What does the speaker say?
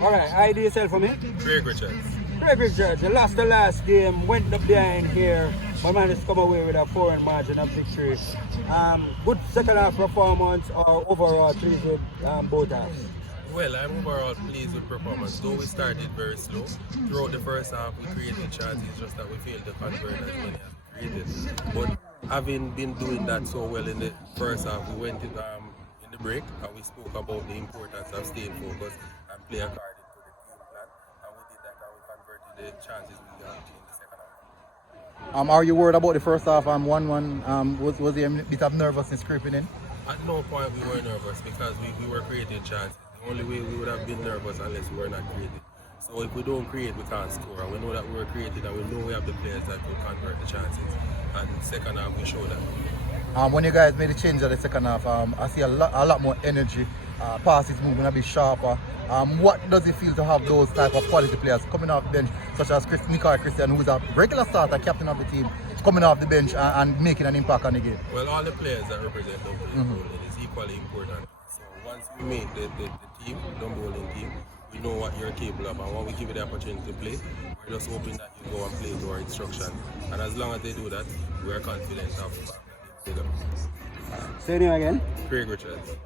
Alright, ID yourself for me. Craig Richards. Craig Richards, you lost the last game, went up behind here, but managed to come away with a 4 margin of victory. Good second half performance or overall pleased with both halves? Well, I'm overall pleased with performance. Though we started very slow, throughout the first half we created chances, just that we failed to convert as many as we created. But having been doing that so well in the first half, we went in the break and we spoke about the importance of staying focused and play according to the game plan. And we did that and we converted the chances we got in the second half. Are you worried about the first half? 1-1. Was there a bit of nervousness creeping in? At no point we were nervous because we were creating chances. The only way we would have been nervous unless we were not creating. So if we don't create, we can't score. And we know that we were creating and we know we have the players that could convert the chances. And second half we showed that. When you guys made the change at the second half, I see a lot more energy. Passes moving a bit sharper. What does it feel to have those type of quality players coming off the bench, such as Nikai Christian, who's a regular starter, captain of the team, coming off the bench and making an impact on the game? Well, all the players that represent Dunbeholden is equally important. So once we make the team, Dunbeholden team, we know what you're capable of, and when we give you the opportunity to play, we're just hoping that you go and play to our instruction. And as long as they do that, we are confident of Say your name again. Craig Richards.